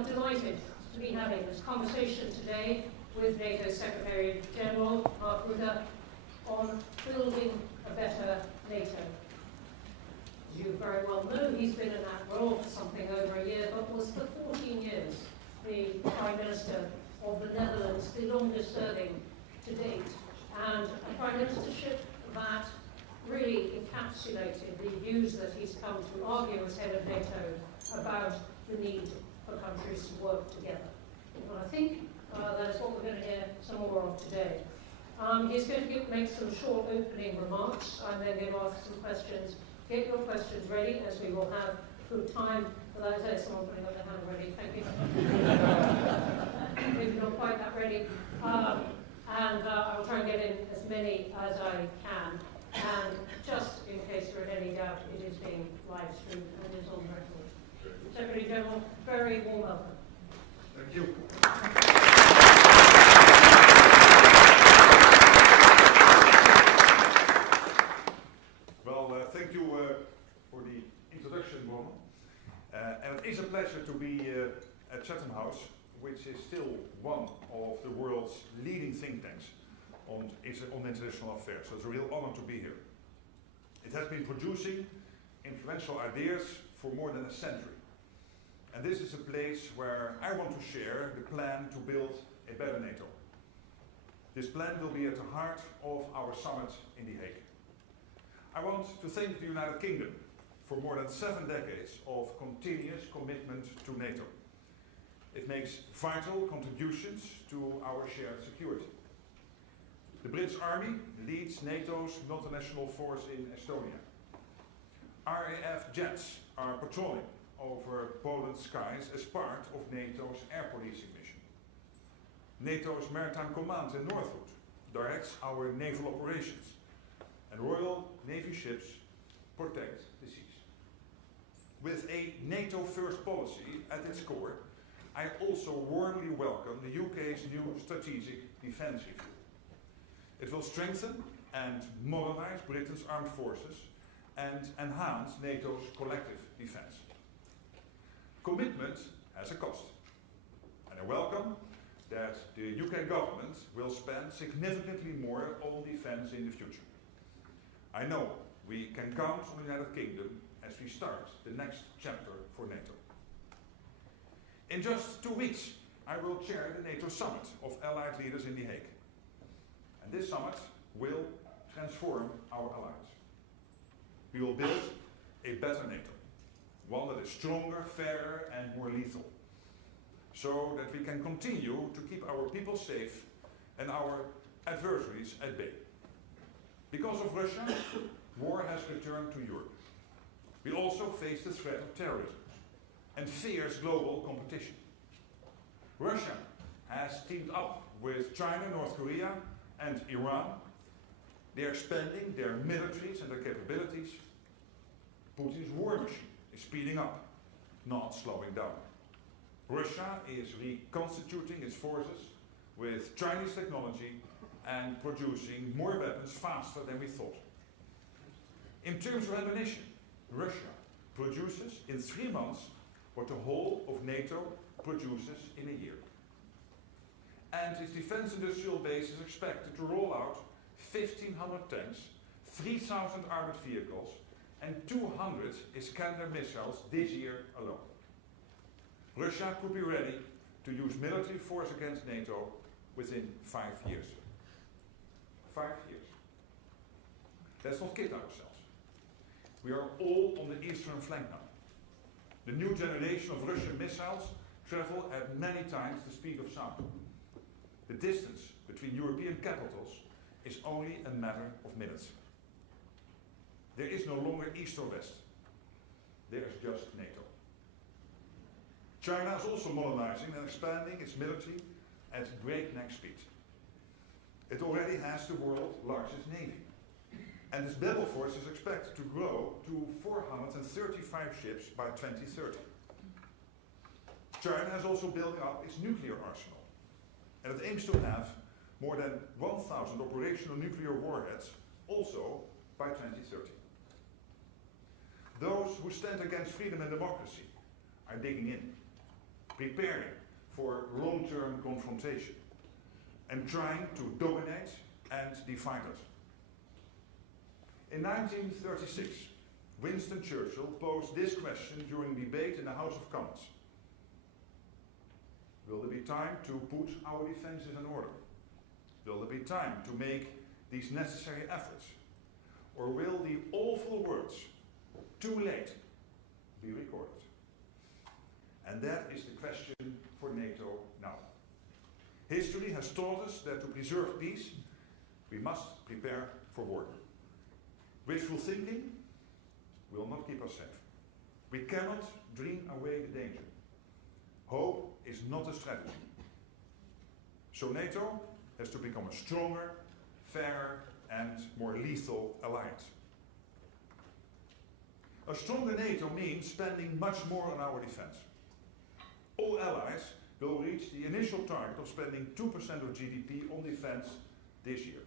are delighted to be having this conversation today with NATO Secretary General Mark Rutte on building a better NATO. As you very well know, he's been in that role for something over a year, but was for 14 years the Prime Minister of the Netherlands, the longest serving to date, and a Prime Ministership that really encapsulated the views that he's come to argue as head of NATO about the need for countries to work together. And I think that is what we're going to hear some more of today. He's going to make some short opening remarks. I'm then going to ask some questions. Get your questions ready, as we will have good time for that. There's someone putting up their hand ready. Thank you. Maybe not quite that ready. And I will try and get in as many as I can. And just in case you're in any doubt, it is being live streamed and is on record. Secretary General, very warm welcome. Thank you. Well, thank you for the introduction, Ron. And it is a pleasure to be at Chatham House, which is still one of the world's leading think tanks on international affairs. So it's a real honor to be here. It has been producing influential ideas for more than a century. And this is a place where I want to share the plan to build a better NATO. This plan will be at the heart of our summit in The Hague. I want to thank the United Kingdom for more than 7 decades of continuous commitment to NATO. It makes vital contributions to our shared security. The British Army leads NATO's multinational force in Estonia. RAF jets are patrolling over Poland's skies as part of NATO's air policing mission. NATO's Maritime Command in Northwood directs our naval operations, and Royal Navy ships protect the seas. With a NATO-first policy at its core, I also warmly welcome the UK's new strategic defence review. It will strengthen and modernize Britain's armed forces and enhance NATO's collective defence. Commitment has a cost, and I welcome that the UK government will spend significantly more on defence in the future. I know we can count on the United Kingdom as we start the next chapter for NATO. In just 2 weeks, I will chair the NATO Summit of Allied Leaders in The Hague. And this summit will transform our alliance. We will build a better NATO, one that is stronger, fairer, and more lethal, so that we can continue to keep our people safe and our adversaries at bay. Because of Russia, war has returned to Europe. We also face the threat of terrorism and fierce global competition. Russia has teamed up with China, North Korea, and Iran. They are expanding their militaries and their capabilities. Putin's war machine is speeding up, not slowing down. Russia is reconstituting its forces with Chinese technology and producing more weapons faster than we thought. In terms of ammunition, Russia produces in 3 months what the whole of NATO produces in a year. And its defence industrial base is expected to roll out 1,500 tanks, 3,000 armoured vehicles, and 200 Iskander missiles this year alone. Russia could be ready to use military force against NATO within 5 years. 5 years. Let's not kid ourselves. We are all on the eastern flank now. The new generation of Russian missiles travel at many times the speed of sound. The distance between European capitals is only a matter of minutes. There is no longer East or West. There is just NATO. China is also modernizing and expanding its military at breakneck speed. It already has the world's largest navy, and its battle force is expected to grow to 435 ships by 2030. China has also built up its nuclear arsenal, and it aims to have more than 1,000 operational nuclear warheads also by 2030. Those who stand against freedom and democracy are digging in. preparing for long-term confrontation, and trying to dominate and define us. In 1936, Winston Churchill posed this question during debate in the House of Commons. Will there be time to put our defences in order? Will there be time to make these necessary efforts? Or will the awful words, too late, be recorded? And that is the question for NATO now. History has taught us that to preserve peace, we must prepare for war. Wishful thinking will not keep us safe. We cannot dream away the danger. Hope is not a strategy. So NATO has to become a stronger, fairer, and more lethal alliance. A stronger NATO means spending much more on our defense. All allies will reach the initial target of spending 2% of GDP on defense this year.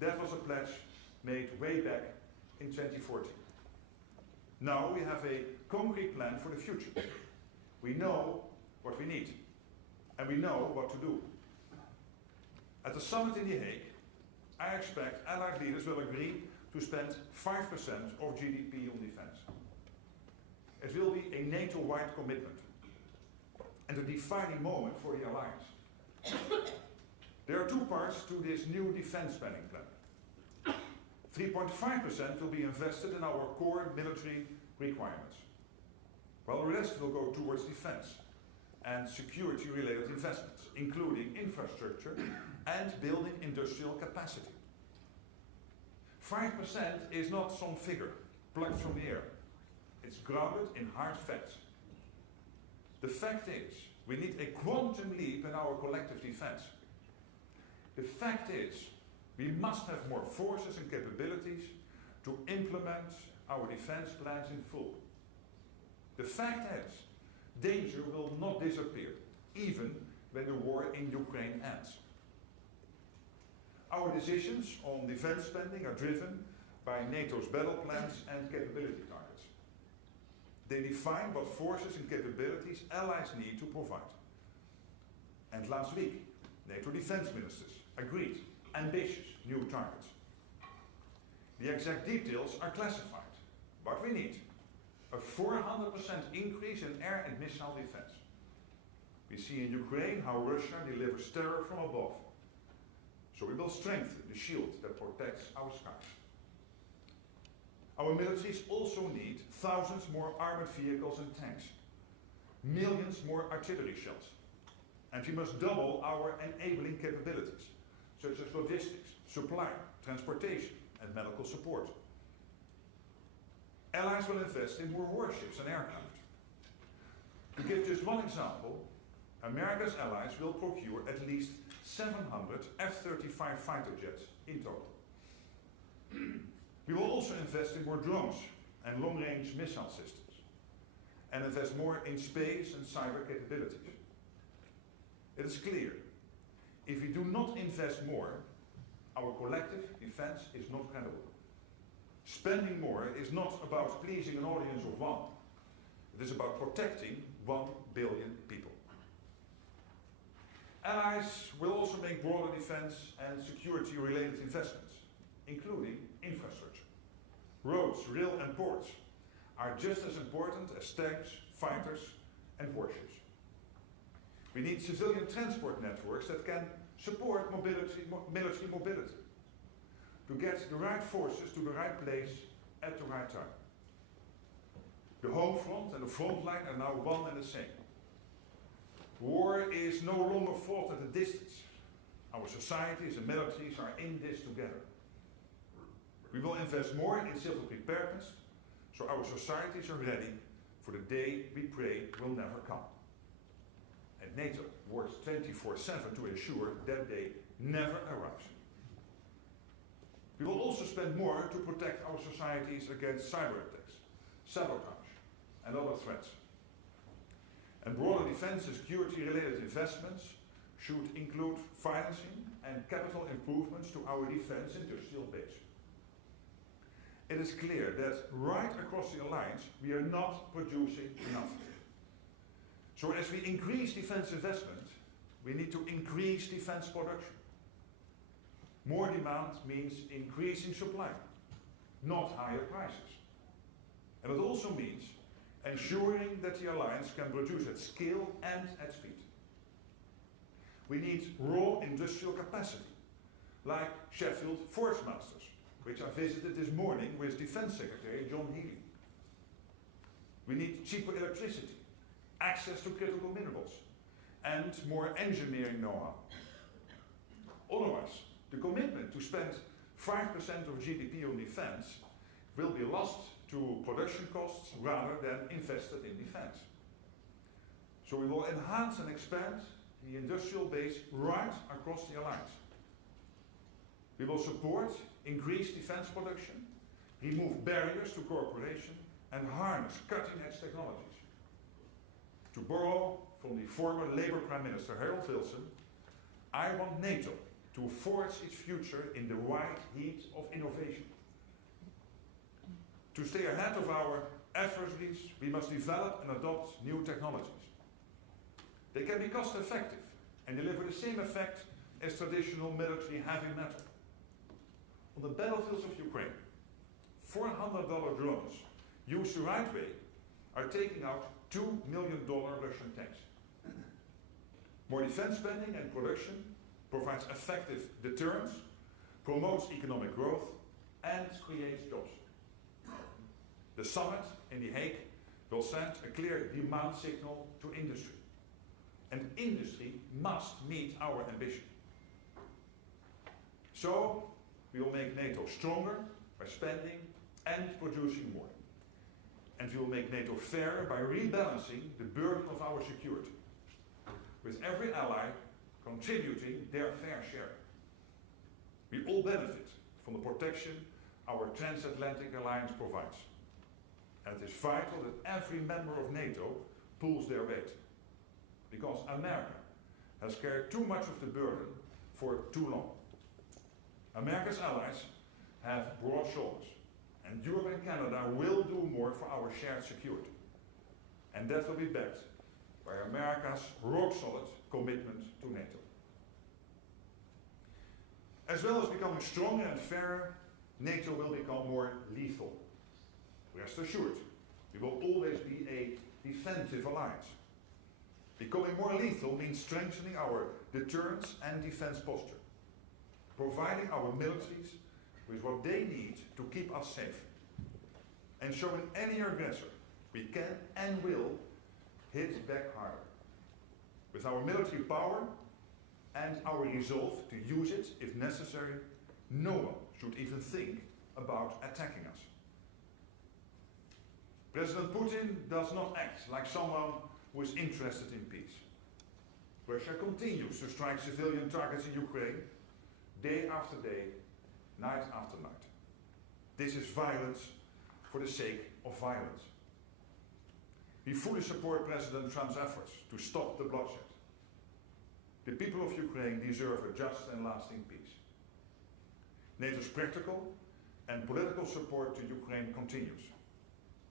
That was a pledge made way back in 2014. Now we have a concrete plan for the future. We know what we need, and we know what to do. At the summit in The Hague, I expect allied leaders will agree to spend 5% of GDP on defense. It will be a NATO-wide commitment and a defining moment for the alliance. There are two parts to this new defense spending plan. 3.5% will be invested in our core military requirements, while the rest will go towards defense and security-related investments, including infrastructure and building industrial capacity. 5% is not some figure plucked from the air. It's grounded in hard facts. The fact is, we need a quantum leap in our collective defense. The fact is, we must have more forces and capabilities to implement our defense plans in full. The fact is, danger will not disappear, even when the war in Ukraine ends. Our decisions on defense spending are driven by NATO's battle plans and capability targets. They define what forces and capabilities allies need to provide. And last week, NATO defense ministers agreed ambitious new targets. The exact details are classified, but we need a 400% increase in air and missile defense. We see in Ukraine how Russia delivers terror from above. So we will strengthen the shield that protects our skies. Our militaries also need thousands more armored vehicles and tanks, millions more artillery shells, and we must double our enabling capabilities, such as logistics, supply, transportation, and medical support. Allies will invest in more warships and aircraft. To give just one example, America's allies will procure at least 700 F-35 fighter jets in total. We will also invest in more drones and long-range missile systems, and invest more in space and cyber capabilities. It is clear, if we do not invest more, our collective defense is not credible. Spending more is not about pleasing an audience of one. It is about protecting 1 billion people. Allies will also make broader defense and security-related investments, including infrastructure. Roads, rail and ports are just as important as tanks, fighters and warships. We need civilian transport networks that can support military mobility, to get the right forces to the right place at the right time. The home front and the front line are now one and the same. War is no longer fought at a distance. Our societies and militaries are in this together. We will invest more in civil preparedness, so our societies are ready for the day we pray will never come. And NATO works 24/7 to ensure that day never arrives. We will also spend more to protect our societies against cyber attacks, sabotage, and other threats. And broader defense and security-related investments should include financing and capital improvements to our defense industrial base. It is clear that right across the alliance we are not producing enough. So as we increase defense investment, we need to increase defense production. More demand means increasing supply, not higher prices. And it also means ensuring that the alliance can produce at scale and at speed. We need raw industrial capacity, like Sheffield Forgemasters, which I visited this morning with Defense Secretary John Healey. We need cheaper electricity, access to critical minerals, and more engineering know-how. Otherwise, the commitment to spend 5% of GDP on defense will be lost to production costs rather than invested in defense. So we will enhance and expand the industrial base right across the alliance. We will support increased defense production, remove barriers to cooperation, and harness cutting-edge technologies. To borrow from the former Labour Prime Minister Harold Wilson, I want NATO to forge its future in the white heat of innovation. To stay ahead of our adversaries, we must develop and adopt new technologies. They can be cost-effective and deliver the same effect as traditional military heavy metal. On the battlefields of Ukraine, $400 drones used the right way are taking out $2 million Russian tanks. More defense spending and production provides effective deterrence, promotes economic growth, and creates jobs. The summit in The Hague will send a clear demand signal to industry. And industry must meet our ambition. So, we will make NATO stronger by spending and producing more. And we will make NATO fairer by rebalancing the burden of our security, with every ally contributing their fair share. We all benefit from the protection our transatlantic alliance provides. And it is vital that every member of NATO pulls their weight, because America has carried too much of the burden for too long. America's allies have broad shoulders, and Europe and Canada will do more for our shared security. And that will be backed by America's rock-solid commitment to NATO. As well as becoming stronger and fairer, NATO will become more lethal. Rest assured, we will always be a defensive alliance. Becoming more lethal means strengthening our deterrence and defense posture, providing our militaries with what they need to keep us safe, and showing any aggressor we can and will hit back harder. With our military power and our resolve to use it if necessary, no one should even think about attacking us. President Putin does not act like someone who is interested in peace. Russia continues to strike civilian targets in Ukraine, day after day, night after night. This is violence for the sake of violence. We fully support President Trump's efforts to stop the bloodshed. The people of Ukraine deserve a just and lasting peace. NATO's practical and political support to Ukraine continues.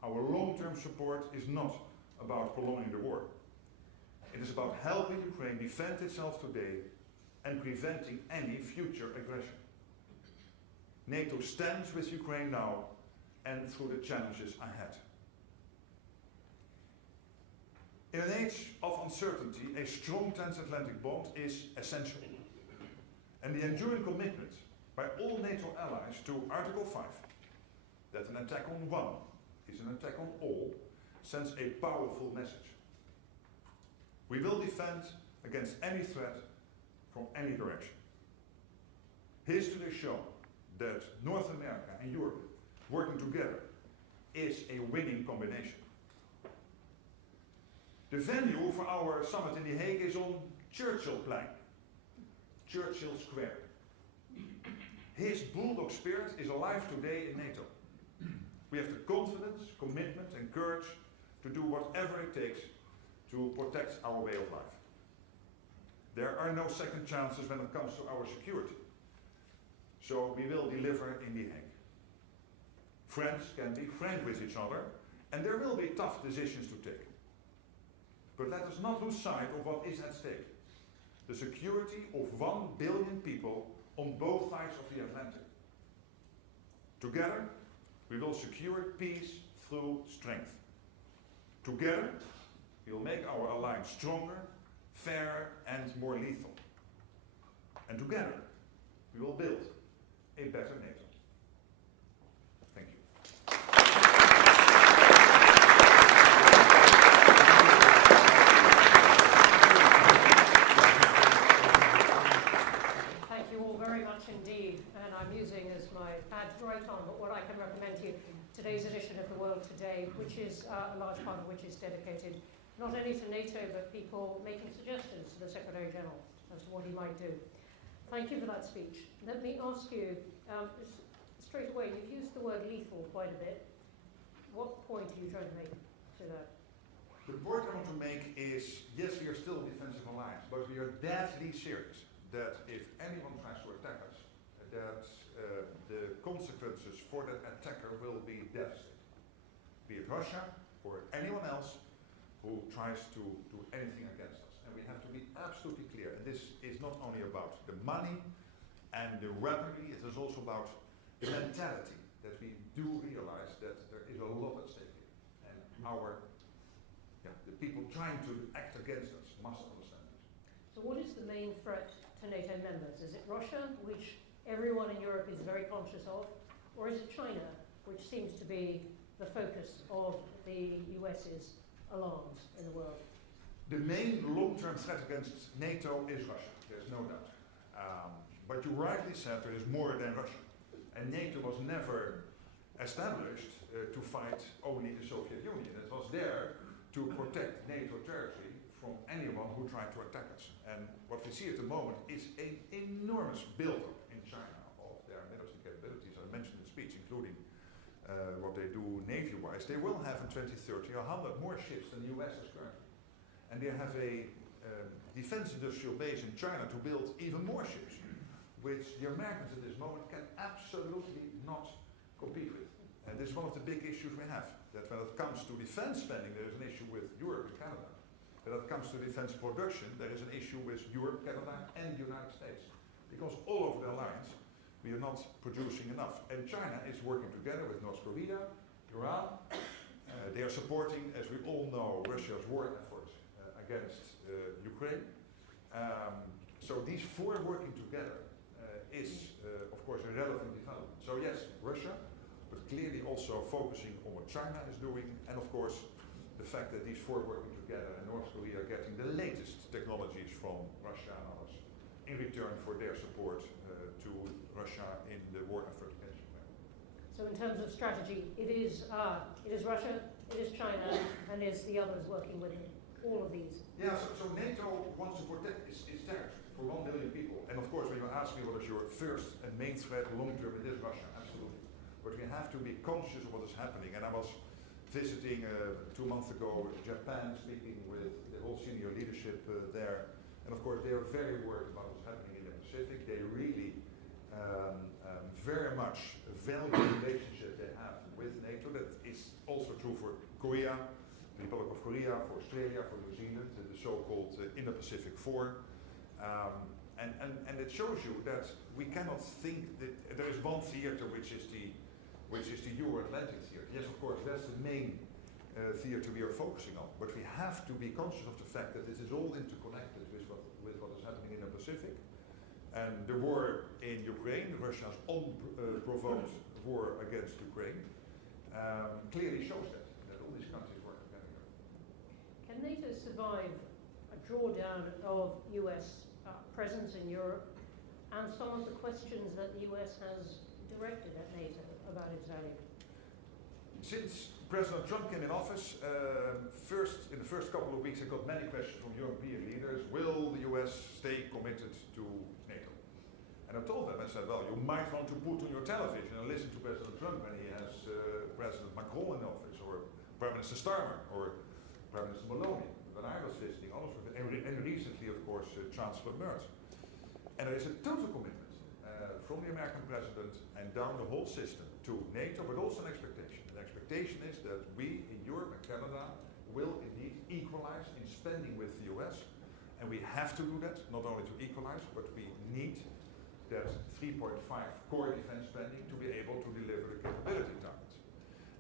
Our long-term support is not about prolonging the war. It is about helping Ukraine defend itself today and preventing any future aggression. NATO stands with Ukraine now and through the challenges ahead. In an age of uncertainty, a strong transatlantic bond is essential. And the enduring commitment by all NATO allies to Article 5, that an attack on one is an attack on all, sends a powerful message. We will defend against any threat from any direction. History has shown that North America and Europe working together is a winning combination. The venue for our summit in The Hague is on Churchillplein, Churchill Square. His bulldog spirit is alive today in NATO. We have the confidence, commitment and courage to do whatever it takes to protect our way of life. There are no second chances when it comes to our security. So we will deliver in The Hague. Friends can be frank with each other, and there will be tough decisions to take. But let us not lose sight of what is at stake. The security of 1 billion people on both sides of the Atlantic. Together, we will secure peace through strength. Together, we will make our alliance stronger, fairer, and more lethal. And together, we will build a better NATO. Thank you. Thank you all very much indeed. And I'm using as my badge right on, but what I can recommend to you, today's edition of The World Today, which is a large part of which is dedicated not only to NATO, but people making suggestions to the Secretary-General as to what he might do. Thank you for that speech. Let me ask you, straight away, you've used the word lethal quite a bit. What point are you trying to make to that? The point I want to make is, yes, we are still a defensive alliance, but we are deadly serious that if anyone tries to attack us, that the consequences for that attacker will be devastating. Be it Russia or anyone else who tries to do anything against us. And we have to be absolutely clear. And this is not only about the money and the weaponry, it is also about the mentality, that we do realize that there is a lot at stake here. And the people trying to act against us must understand this. So what is the main threat to NATO members? Is it Russia, which everyone in Europe is very conscious of, or is it China, which seems to be the focus of the US's alarms in the world? The main long-term threat against NATO is Russia, there's no doubt. But you rightly said there is more than Russia. And NATO was never established to fight only the Soviet Union. It was there to protect NATO territory from anyone who tried to attack us. And what we see at the moment is an enormous build-up in China of their military capabilities. I mentioned in the speech, including what they do Navy-wise. They will have in 2030 100 more ships than the US has currently. And they have a defense industrial base in China to build even more ships, which the Americans at this moment can absolutely not compete with. And this is one of the big issues we have, that when it comes to defense spending, there is an issue with Europe and Canada. When it comes to defense production, there is an issue with Europe, Canada, and the United States. Because all over the alliance, we are not producing enough. And China is working together with North Korea, Iran. They are supporting, as we all know, Russia's war efforts against Ukraine. So these four working together is, of course, a relevant development. So yes, Russia, but clearly also focusing on what China is doing, and of course, the fact that these four working together and North Korea are getting the latest technologies from Russia and others in return for their support to Russia in the war effort against Ukraine. So in terms of strategy, it is Russia, it is China, and it's the others working with it, all of these. Yeah, so NATO wants to protect its territory for 1 billion people. And of course, when you ask me what is your first and main threat long term, it is Russia, absolutely. But we have to be conscious of what is happening. And I was visiting 2 months ago Japan, speaking with the whole senior leadership there. And of course, they are very worried about what's happening in the Pacific. They really very much value the relationship they have with NATO. That is also true for Korea, the Republic of Korea, for Australia, for New Zealand, the so-called Indo-Pacific Four. And it shows you that we cannot think that there is one theater which is the Euro-Atlantic theater. Yes, of course, that's the main theater we are focusing on. But we have to be conscious of the fact that this is all interconnected with what is happening in the Pacific. And the war in Ukraine, Russia's unprovoked war against Ukraine, clearly shows that all these countries work together. Can NATO survive a drawdown of US presence in Europe and some of the questions that the US has directed at NATO about its value? Since President Trump came in office, in the first couple of weeks I got many questions from European leaders. Will the US stay committed to NATO? And I told them, I said, well, you might want to put on your television and listen to President Trump when he has President Macron in office, or Prime Minister Starmer, or Prime Minister Maloney, when I was visiting, and recently, of course, Chancellor Merz. And there is a total commitment from the American president and down the whole system to NATO, but also an expectation. The expectation is that we in Europe and Canada will indeed equalize in spending with the US. And we have to do that, not only to equalize, but we need that 3.5 core defense spending to be able to deliver the capability targets.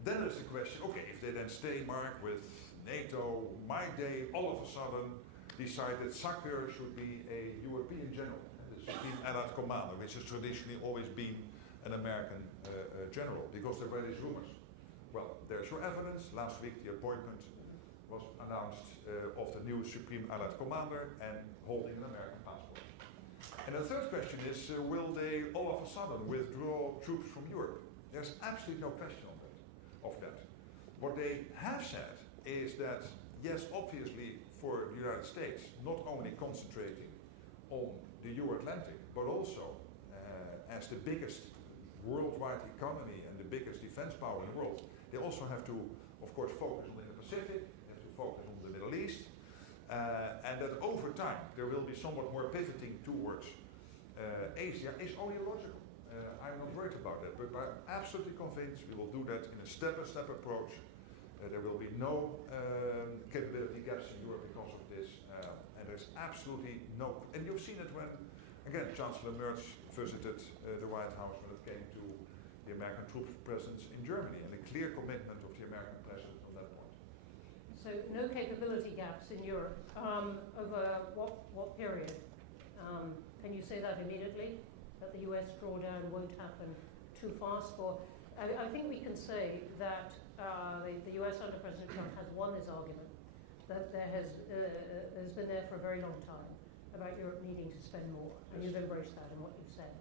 Then there's the question, okay, if they then stay, Mark, with NATO, might they all of a sudden decide that Sakir should be a European general, the Supreme Allied Commander, which has traditionally always been an American general, because there were these rumors. Well, there's your evidence. Last week the appointment was announced of the new Supreme Allied Commander and holding an American passport. And the third question is, will they all of a sudden withdraw troops from Europe? There's absolutely no question of that. What they have said is that, yes, obviously for the United States, not only concentrating on the Euro-Atlantic, but also as the biggest worldwide economy and the biggest defense power in the world, they also have to, of course, focus on the Pacific, they have to focus on the Middle East, and that over time there will be somewhat more pivoting towards Asia is only logical. I'm not worried about that, but I'm absolutely convinced we will do that in a step-by-step approach. There will be no capability gaps in Europe because of this, and there's absolutely no, and you've seen it when, again, Chancellor Merz visited the White House when it came to the American troops presence in Germany, and a clear commitment of the American president on that point. So no capability gaps in Europe. Over what period? Can you say that immediately? That the US drawdown won't happen too fast? I think we can say that the US under President Trump has won this argument, that there has been there for a very long time about Europe needing to spend more, and you've embraced that in what you've said.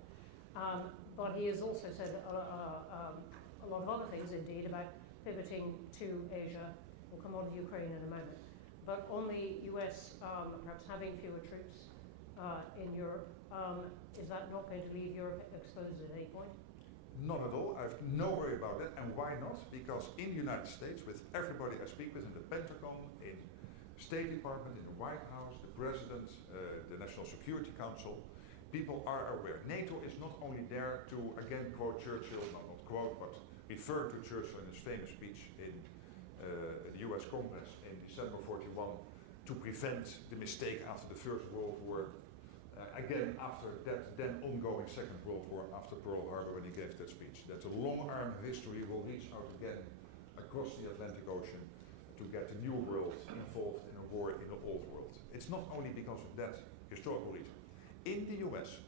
But he has also said a lot of other things, indeed, about pivoting to Asia. We'll come on to Ukraine in a moment. But on the US perhaps having fewer troops in Europe, is that not going to leave Europe exposed at any point? Not at all. I have no worry about that. And why not? Because in the United States, with everybody I speak with in the Pentagon, in State Department, in the White House, the President, the National Security Council, people are aware. NATO is not only there to, again, quote Churchill, not quote, but refer to Churchill in his famous speech in the US Congress in December 41, to prevent the mistake after the First World War, again after that then ongoing Second World War after Pearl Harbor when he gave that speech. That the long arm of history will reach out again across the Atlantic Ocean to get the new world involved in a war in the old world. It's not only because of that historical reason. In the US,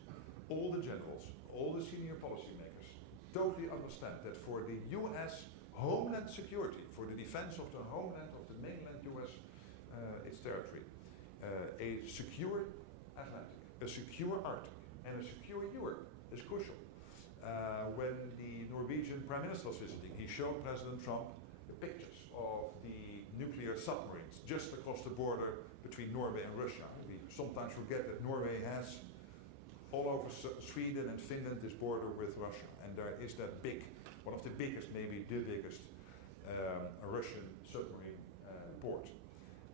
all the generals, all the senior policymakers totally understand that for the US homeland security, for the defense of the homeland of the mainland US, its territory, a secure Atlantic, a secure Arctic, and a secure Europe is crucial. When the Norwegian Prime Minister was visiting, he showed President Trump the pictures of the nuclear submarines just across the border between Norway and Russia. We sometimes forget that Norway has all over Sweden and Finland this border with Russia, and there is that big, one of the biggest, maybe the biggest Russian submarine port.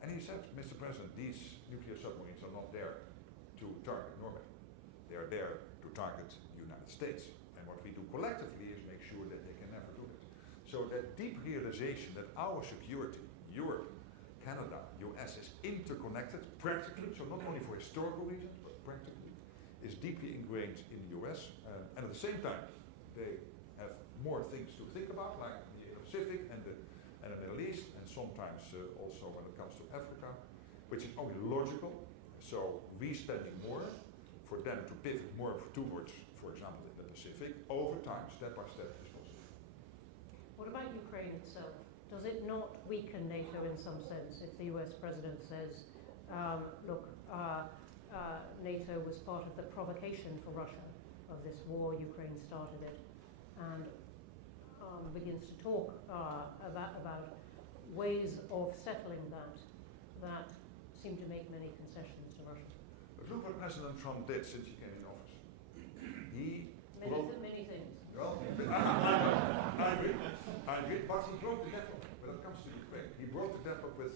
And he said, Mr. President, these nuclear submarines are not there to target Norway. They are there to target the United States. And what we do collectively is make sure that they can never do it. So that deep realization that our security, Europe, Canada, US, is interconnected practically, so not only for historical reasons, but practically, is deeply ingrained in the US. And at the same time, they have more things to think about, like the Pacific and the Middle East, and sometimes also when it comes to Africa, which is only logical. So we spending more for them to pivot more towards, for example, the Pacific, over time, step by step, is possible. What about Ukraine itself? Does it not weaken NATO in some sense if the US president says, look, NATO was part of the provocation for Russia of this war, Ukraine started it, and begins to talk about ways of settling that seem to make many concessions to Russia? But look what President Trump did since he came in office. He many things. Well, I agree, but he broke the deadlock when it comes to Ukraine. He broke the deadlock with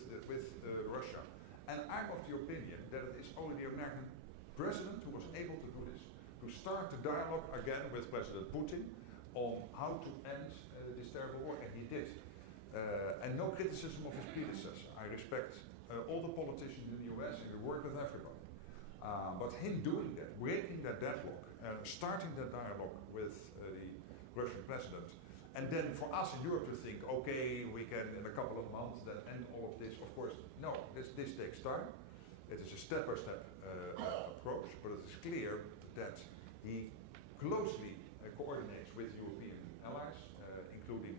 Russia. And I'm of the opinion that it is only the American president who was able to do this, to start the dialogue again with President Putin on how to end this terrible war, and he did. and no criticism of his predecessor. I respect all the politicians in the US and we work with everybody. But him doing that, breaking that deadlock, starting that dialogue with the Russian president, and then for us in Europe to think, okay, we can in a couple of months then end all of this. Of course, no, this takes time. It is a step-by-step approach, but it is clear that he closely coordinates with European allies, including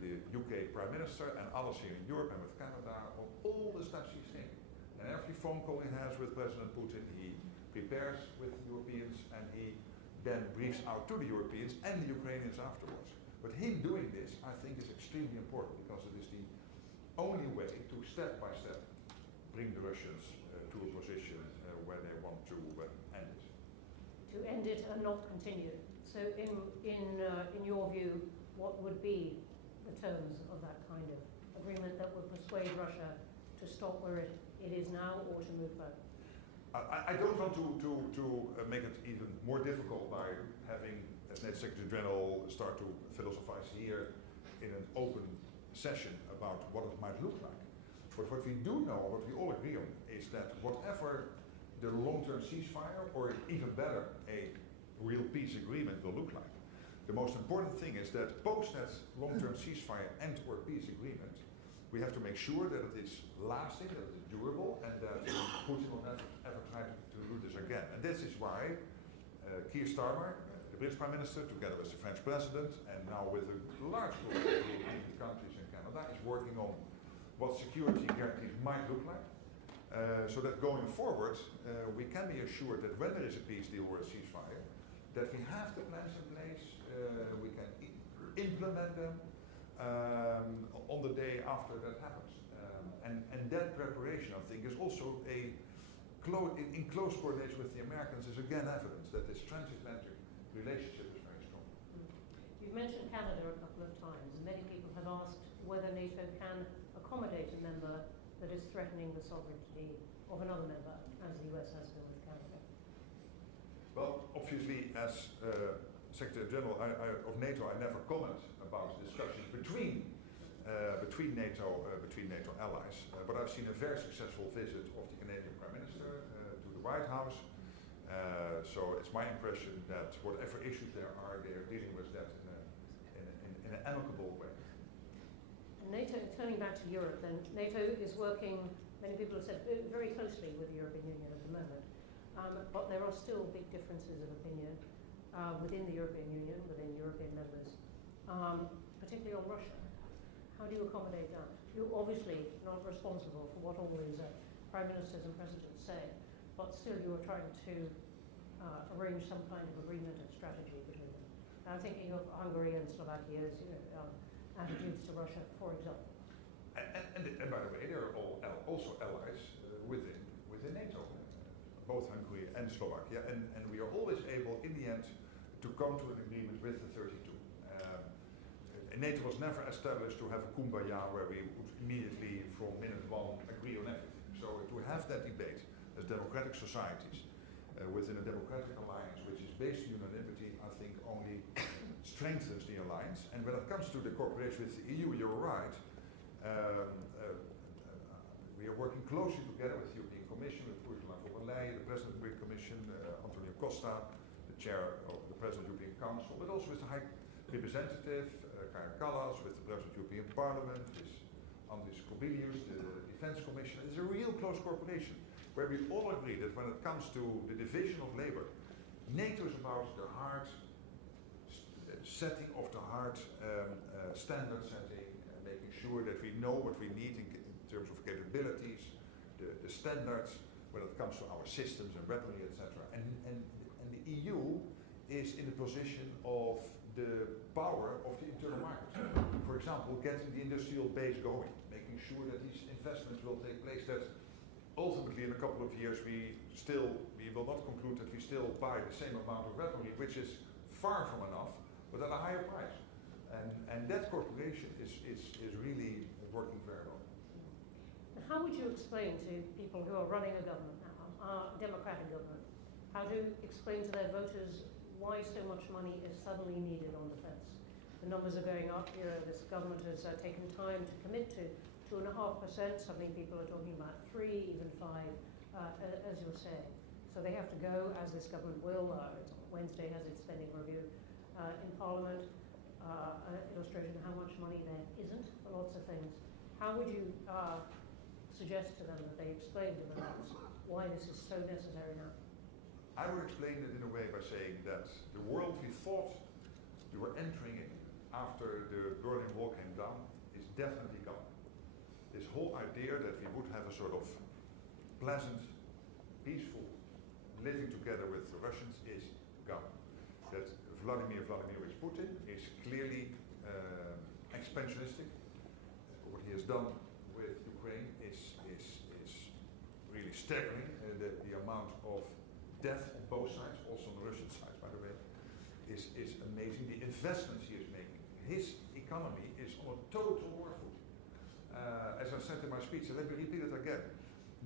the UK Prime Minister and others here in Europe and with Canada on all the steps he's taking. And every phone call he has with President Putin, he prepares with the Europeans and he then briefs out to the Europeans and the Ukrainians afterwards. But him doing this, I think, is extremely important because it is the only way to step by step bring the Russians to a position where they want to end it. To end it and not continue. So in your view, what would be the terms of that kind of agreement that would persuade Russia to stop where it is now or to move back? I don't want to make it even more difficult by having NATO Secretary General start to philosophize here in an open session about what it might look like. But what we do know, what we all agree on, is that whatever the long-term ceasefire, or even better, a real peace agreement will look like, the most important thing is that post that long-term ceasefire and or peace agreement, we have to make sure that it is lasting, that it is durable, and that Putin will never ever try to do this again. And this is why Keir Starmer, the British Prime Minister, together with the French President, and now with a large group of European countries in Canada, is working on what security guarantees might look like. So that going forward, we can be assured that when there is a peace deal or a ceasefire, that we have the plans in place, we can implement them on the day after that happens. And that preparation, I think, is also in close coordination with the Americans, is again evidence that this transatlantic relationship is very strong. You've mentioned Canada a couple of times, and many people have asked whether NATO can accommodate a member that is threatening the sovereignty of another member, as the US has been with Canada. Well, obviously, as Secretary General of NATO, I never comment about discussions between NATO allies. But I've seen a very successful visit of the Canadian Prime Minister to the White House. So it's my impression that whatever issues there are, they are dealing with that in an amicable way. NATO, turning back to Europe then, NATO is working, many people have said, very closely with the European Union at the moment, but there are still big differences of opinion within the European Union, within European members, particularly on Russia. How do you accommodate that? You're obviously not responsible for what all these prime ministers and presidents say, but still you are trying to arrange some kind of agreement and strategy between them. I'm thinking of Hungary and Slovakia's attitudes to Russia, for example. And by the way, there are also allies within NATO, both Hungary and Slovakia, and we are always able, in the end, to come to an agreement with the 32. NATO was never established to have a kumbaya where we would immediately, from minute one, agree on everything. So to have that debate as democratic societies within a democratic alliance, which is based on unanimity, I think only strengthens the alliance. And when it comes to the cooperation with the EU, you're right. We are working closely together with the European Commission, with Ursula von der Leyen, the President of the European Commission, Antonio Costa, the Chair of the President of the European Council, but also with the High Representative, Kaja Kallas, with the President of the European Parliament, with Andris Kubilius, the Defense Commission. It's a real close cooperation, where we all agree that when it comes to the division of labor, NATO is about the hard setting of the hard standard setting, making sure that we know what we need in terms of capabilities, the standards when it comes to our systems and weaponry, etc. And the EU is in the position of the power of the internal market. For example, getting the industrial base going, making sure that these investments will take place, that ultimately in a couple of years we will not conclude that we still buy the same amount of weaponry, which is far from enough, but at a higher price. And that cooperation is really working very well. How would you explain to people who are running a government now, a democratic government, how to explain to their voters why so much money is suddenly needed on defense? the numbers are going up. You know, this government has taken time to commit to 2.5%. Some people are talking about 3, even 5, as you're saying. So they have to go, as this government will. Wednesday has its spending review in Parliament, illustrating how much money there isn't for lots of things. How would you suggest to them that they explain to the House why this is so necessary now? I would explain it in a way by saying that the world we thought we were entering in after the Berlin Wall came down is definitely gone. This whole idea that we would have a sort of pleasant, peaceful living together with the Russians is gone. That Vladimir Vladimirovich Putin is clearly expansionistic. What he has done with Ukraine is really staggering. The amount of death on both sides, also on the Russian side, by the way, is amazing. The investments he is making. His economy is on a total war foot. As I said in my speech, and let me repeat it again.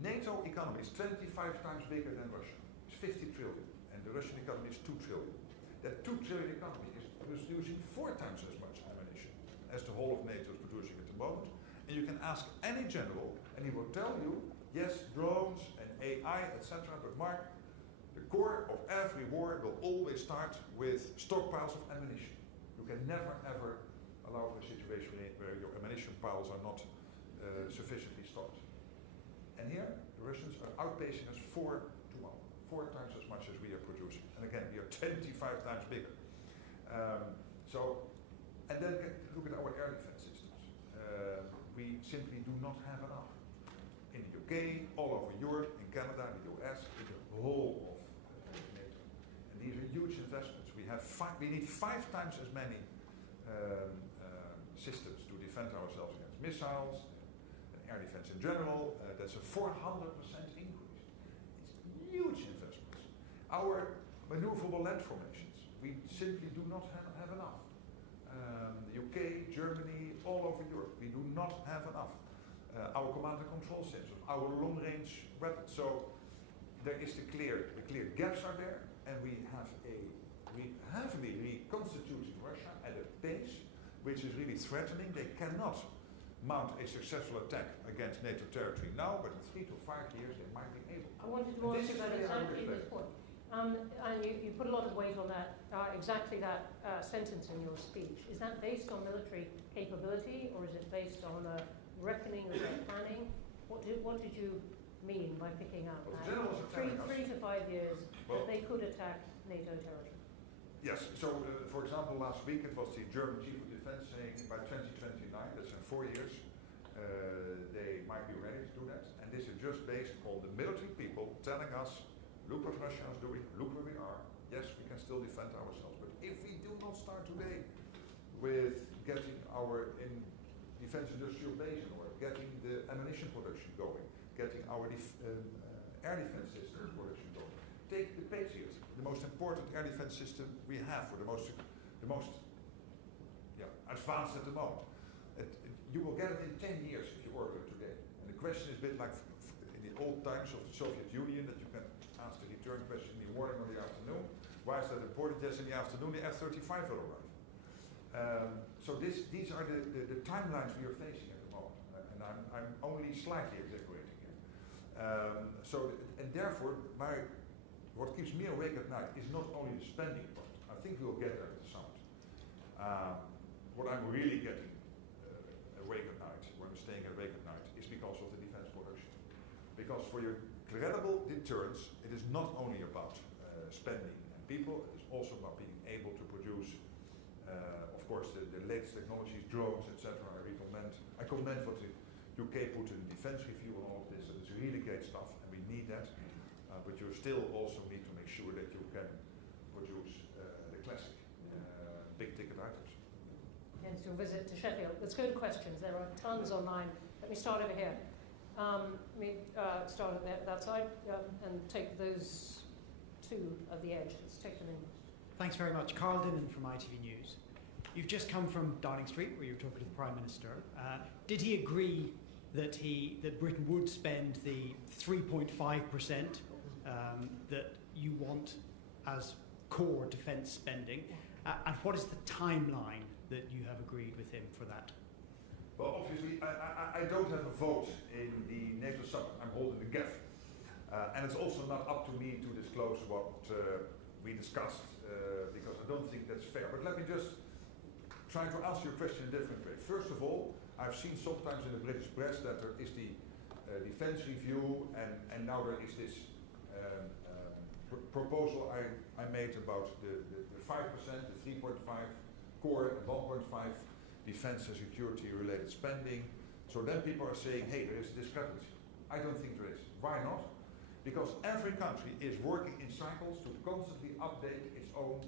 NATO economy is 25 times bigger than Russia. It's 50 trillion, and the Russian economy is 2 trillion. That 2 trillion economy is producing 4 times as much ammunition as the whole of NATO is producing at the moment. And you can ask any general, and he will tell you, yes, drones and AI, etc. But Mark, the core of every war will always start with stockpiles of ammunition. You can never ever allow for a situation where your ammunition piles are not sufficiently stocked. And here, the Russians are outpacing us 4 to 1, 4 times as much as we are producing. And again, we are 25 times bigger. And then look at our air defense systems. We simply do not have enough. In the UK, all over Europe, in Canada, the US, in the whole of NATO. And these are huge investments. We need 5 times as many systems to defend ourselves against missiles, air defense in general. That's a 400% increase. It's huge investments. Our maneuverable land formations, we simply do not have enough. The UK, Germany, all over Europe, we do not have enough. Our command and control systems, our long-range weapons. So there is the clear gaps are there, and we have heavily reconstituting Russia at a pace which is really threatening. They cannot mount a successful attack against NATO territory now, but in 3 to 5 years they might be able. I wanted to ask you about exactly this point. And you put a lot of weight on that, exactly that sentence in your speech. Is that based on military capability, or is it based on a reckoning of their planning? What did you mean by picking out that? 3 to 5 years that they could attack NATO territory? Yes, so for example, last week it was the German Chief of Defense saying by 2029, that's in 4 years, they might be ready to do that. And this is just based on the military people telling us, look what Russia is doing, look where we are. Yes, we can still defend ourselves, but if we do not start today with getting our defense industrial base in order, getting the ammunition production going, getting our air defense systems production going. Take the Patriot, the most important air defense system we have, for the most advanced at the moment. You will get it in 10 years if you order it today. And the question is a bit like in the old times of the Soviet Union, that you can ask the return question in the morning or the afternoon. Why is that important? Yes, in the afternoon the F-35 will arrive. So these are the timelines we are facing at the moment, and I'm only slightly exaggerating here. And therefore, what keeps me awake at night is not only the spending part. I think we will get there at the summit. What I'm really getting awake at night, when I'm staying awake at night, is because of the defense production. Because for your credible deterrence, it is not only about spending and people, it is also about being able to produce, of course, the latest technologies, drones, etc. I commend what the UK put in the defense review and all of this, and it's really great stuff, and we need that. But you still also need to make sure that you can produce the classic big ticket items. Hence your visit to Sheffield. Let's go to questions. There are tons online. Let me start over here. Let me start at that side and take those two at the edge. Let's take them in. Thanks very much. Carl Dinnan from ITV News. You've just come from Downing Street, where you were talking to the Prime Minister. Did he agree that Britain would spend the 3.5% that you want as core defence spending? And what is the timeline that you have agreed with him for that? Well, obviously, I don't have a vote in the NATO summit. I'm holding the gavel. And it's also not up to me to disclose what we discussed, because I don't think that's fair. But let me just try to answer your question in a different way. First of all, I've seen sometimes in the British press that there is the defense review, and now there is this proposal I made about the 5%, the 3.5 core and 1.5 defense and security related spending. So then people are saying, hey, there is a discrepancy. I don't think there is. Why not? Because every country is working in cycles to constantly update its own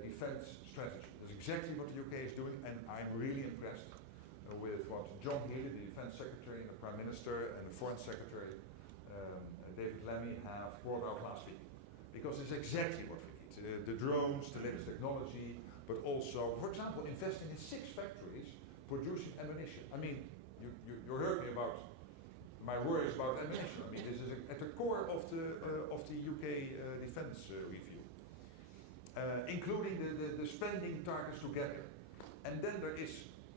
defense strategy. That's exactly what the UK is doing, and I'm really impressed with what John Healey, the Defense Secretary, and the Prime Minister, and the Foreign Secretary, David Lammy, have brought out last week. Because it's exactly what we need. The drones, the latest technology, but also, for example, investing in 6 factories producing ammunition. I mean, you heard me about my worries about ammunition. I mean, this is at the core of the UK defense review, including the spending targets to get there. And then there is,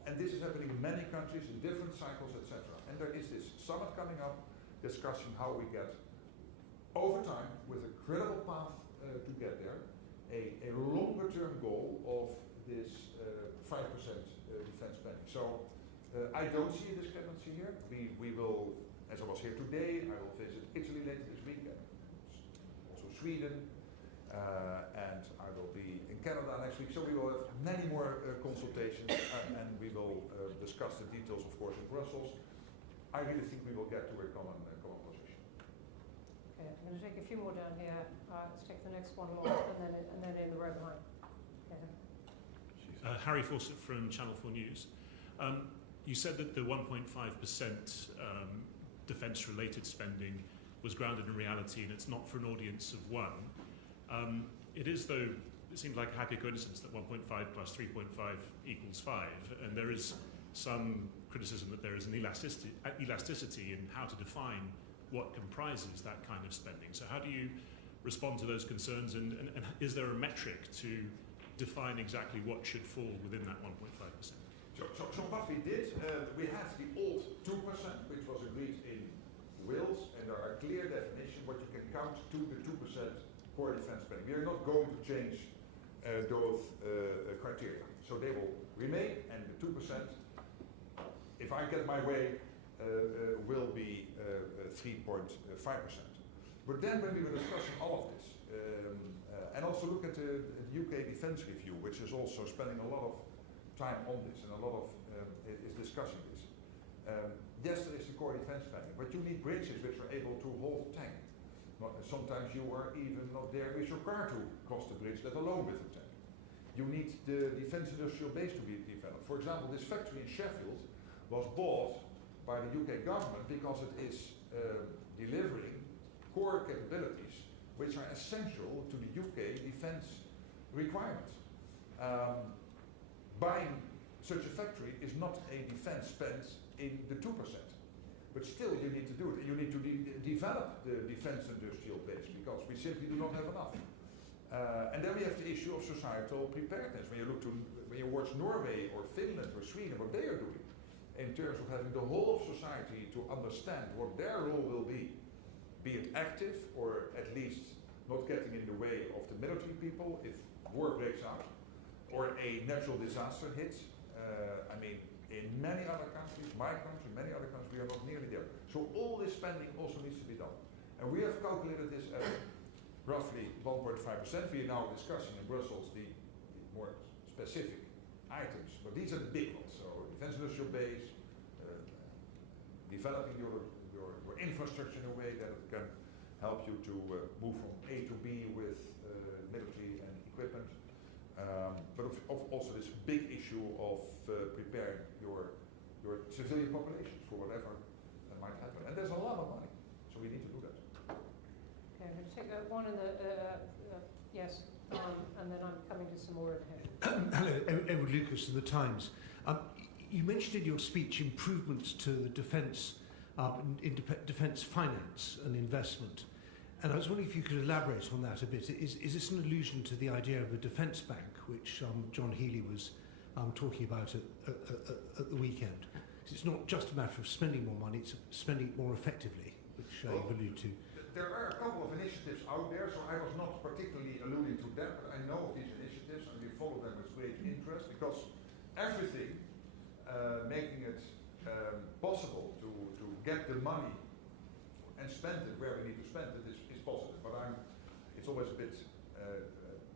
and this is happening in many countries in different cycles, etc. And there is this summit coming up discussing how we get, over time, with a credible path to get there, a longer-term goal of this 5% defense spending. So I don't see a discrepancy here. We will, as I was here today, I will visit Italy later this weekend, also Sweden, and I will be in Canada next week. So we will have many more consultations, and we will discuss the details, of course, in Brussels. I really think we will get to a common position. Okay, I'm going to take a few more down here. Let's take the next one more, and then in the row behind. Okay. Harry Fawcett from Channel 4 News. You said that the 1.5% defence-related spending was grounded in reality, and it's not for an audience of one. It is, though, it seems like a happy coincidence that 1.5 plus 3.5 equals 5, and there is some criticism that there is an elasticity in how to define what comprises that kind of spending. So how do you respond to those concerns, and is there a metric to define exactly what should fall within that 1.5%? So what we did, we have the old 2%, which was agreed in Wales, and there are clear definitions what you can count to the 2% core defence spending. We are not going to change those criteria. So they will remain, and the 2%, if I get my way, will be 3.5%. But then when we were discussing all of this, and also look at the UK Defence Review, which is also spending a lot of time on this and a lot of is discussing this. Yes, there is the core defence spending, but you need bridges which are able to hold a tank. Sometimes you are even not there with your car to cross the bridge, let alone with the tank. You need the defence industrial base to be developed. For example, this factory in Sheffield was bought by the UK government because it is delivering core capabilities which are essential to the UK defence requirements. Buying such a factory is not a defence spend in the 2%. But still you need to do it. You need to develop the defence industrial base because we simply do not have enough. And then we have the issue of societal preparedness. When you watch Norway or Finland or Sweden, what they are doing in terms of having the whole of society to understand what their role will be it active or at least not getting in the way of the military people if war breaks out or a natural disaster hits. I mean, in many other countries, my country, many other countries, we are not nearly there. So all this spending also needs to be done. And we have calculated this at roughly 1.5%. We are now discussing in Brussels the more specific items, but these are the big ones. So defense industrial base, developing your infrastructure in a way that it can help you to move from A to B with military and equipment. But also this big issue of preparing your civilian populations for whatever might happen. And there's a lot of money, so we need to do that. Okay, I'm going to take that one in the, yes, and then I'm coming to some more over here. Hello, Edward Lucas of The Times. You mentioned in your speech improvements to the defence defence finance and investment. And I was wondering if you could elaborate on that a bit. Is this an allusion to the idea of a defence bank, which John Healey was talking about at the weekend. It's not just a matter of spending more money, it's spending it more effectively, which you've alluded to. There are a couple of initiatives out there, so I was not particularly alluding to them, but I know of these initiatives and we follow them with great interest, because everything making it possible to get the money and spend it where we need to spend it is positive. But it's always a bit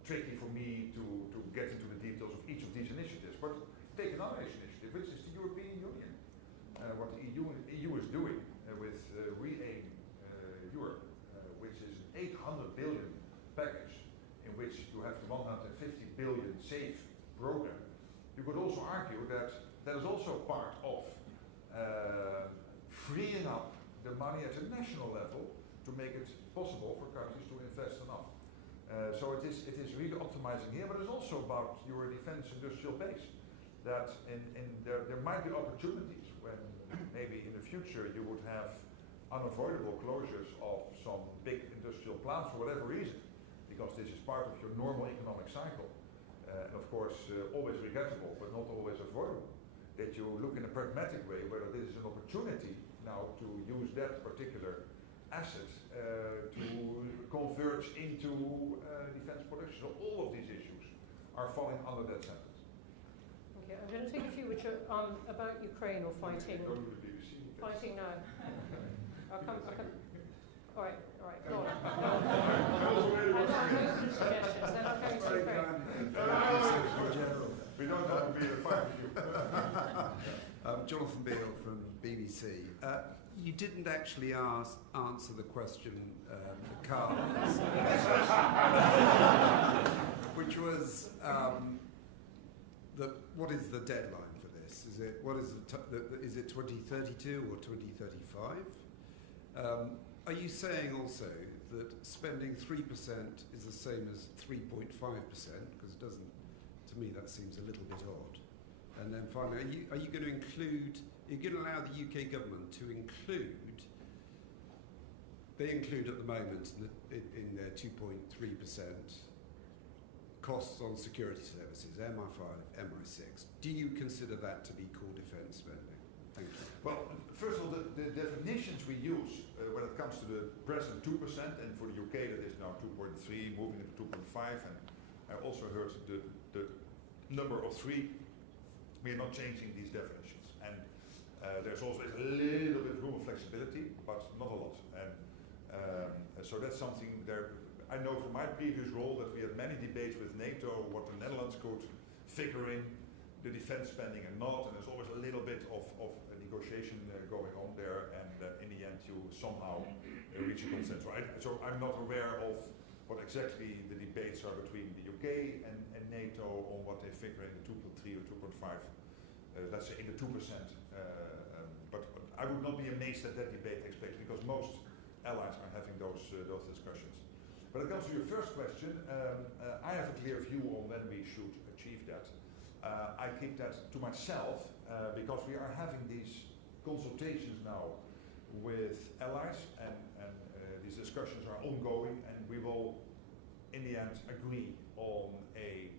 tricky for me to get into the details of each of these initiatives. But take another initiative, which is the European Union. What the EU is doing with Re-aim Europe, which is an 800 billion package in which you have the 150 billion SAFE program. You could also argue that that is also part of freeing up the money at a national level to make it possible for countries to invest enough. So it is really optimizing here, but it's also about your defense industrial base. That there might be opportunities when maybe in the future you would have unavoidable closures of some big industrial plants for whatever reason, because this is part of your normal economic cycle. And of course, always regrettable, but not always avoidable. That you look in a pragmatic way whether this is an opportunity now to use that particular asset to converge into defense production. So all of these issues are falling under that sentence. Okay, I'm going to take a few which are about Ukraine or fighting. Go to the BBC. Fighting now. I'll come. All right, go on. I'm not going to suggestions, then I'm going to Ukraine. We don't have to be a fight with you. Jonathan Beale from BBC. You didn't actually answer the question for Carl, which was what is the deadline for this? Is it 2032 or 2035? Are you saying also that spending 3% is the same as 3.5%? Because it doesn't, to me, that seems a little bit odd. And then finally, are you going to include? Are you going to allow the UK government to include? They include at the moment in their 2.3% costs on security services, MI5, MI6. Do you consider that to be core defence spending? Thank you. Well, first of all, the definitions we use when it comes to the present 2%, and for the UK that is now 2.3, moving into 2.5, and I also heard the number of 3. We are not changing these definitions, and there's always a little bit room of flexibility, but not a lot. And so that's something there. I know from my previous role that we had many debates with NATO what the Netherlands could figure in the defense spending and not, and there's always a little bit of a negotiation going on there, and in the end you somehow reach a consensus. Right? So I'm not aware of what exactly the debates are between the UK and NATO on what they figure in the 2.3 or 2.5, let's say in the 2%. But I would not be amazed at that debate takes place, because most allies are having those discussions. When it comes to your first question, I have a clear view on when we should achieve that. I keep that to myself because we are having these consultations now with allies, and these discussions are ongoing, and we will in the end agree on a